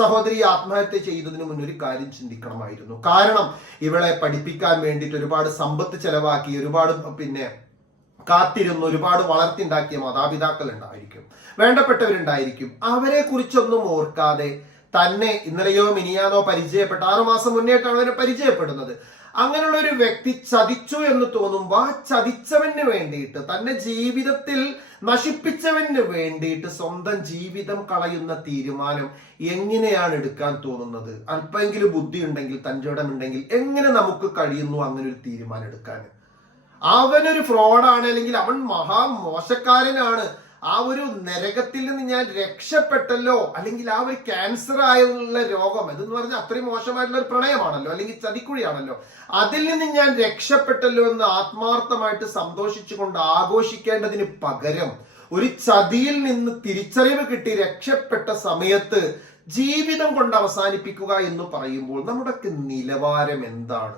സഹോദരി ആത്മഹത്യ ചെയ്തതിനു മുന്നേ ഒരു കാര്യം ചിന്തിക്കണമായിരുന്നു. കാരണം ഇവളെ പഠിപ്പിക്കാൻ വേണ്ടിയിട്ട് ഒരുപാട് സമ്പത്ത് ചെലവാക്കി, ഒരുപാട് കാത്തിരുന്ന്, ഒരുപാട് വളർത്തിണ്ടാക്കിയ മാതാപിതാക്കൾ ഉണ്ടായിരിക്കും, വേണ്ടപ്പെട്ടവരുണ്ടായിരിക്കും. അവരെ കുറിച്ചൊന്നും ഓർക്കാതെ തന്നെ ഇന്നലെയോ മിനിയാനോ പരിചയപ്പെട്ട 6 മാസം മുന്നേറ്റാണ് അവരെ പരിചയപ്പെടുന്നത്. അങ്ങനെയുള്ള ഒരു വ്യക്തി ചതിച്ചു എന്ന് തോന്നുമ്പോൾ ആ ചതിച്ചവന് വേണ്ടിയിട്ട്, തന്നെ ജീവിതത്തിൽ നശിപ്പിച്ചവന് വേണ്ടിയിട്ട് സ്വന്തം ജീവിതം കളയുന്ന തീരുമാനം എങ്ങനെയാണ് എടുക്കാൻ തോന്നുന്നത്? അല്പമെങ്കിലും ബുദ്ധി ഉണ്ടെങ്കിൽ, തൻ്റെടമുണ്ടെങ്കിൽ എങ്ങനെ നമുക്ക് കഴിയുന്നു അങ്ങനെ ഒരു തീരുമാനം എടുക്കാൻ? അവനൊരു ഫ്രോഡാണ്, അല്ലെങ്കിൽ അവൻ മോശക്കാരനാണ്, ആ ഒരു നരകത്തിൽ നിന്ന് ഞാൻ രക്ഷപ്പെട്ടല്ലോ, അല്ലെങ്കിൽ ആ ഒരു ക്യാൻസർ ആയുള്ള രോഗം ഇതെന്ന് പറഞ്ഞാൽ അത്രയും മോശമായിട്ടുള്ള ഒരു പ്രണയമാണല്ലോ, അല്ലെങ്കിൽ ചതിക്കുഴിയാണല്ലോ, അതിൽ നിന്ന് ഞാൻ രക്ഷപ്പെട്ടല്ലോ എന്ന് ആത്മാർത്ഥമായിട്ട് സന്തോഷിച്ചുകൊണ്ട് ആഘോഷിക്കേണ്ടതിന് പകരം ഒരു ചതിയിൽ നിന്ന് തിരിച്ചറിവ് കിട്ടി രക്ഷപ്പെട്ട സമയത്ത് ജീവിതം കൊണ്ട് അവസാനിപ്പിക്കുക എന്ന് പറയുമ്പോൾ നമ്മുടെ നിലവാരം എന്താണ്?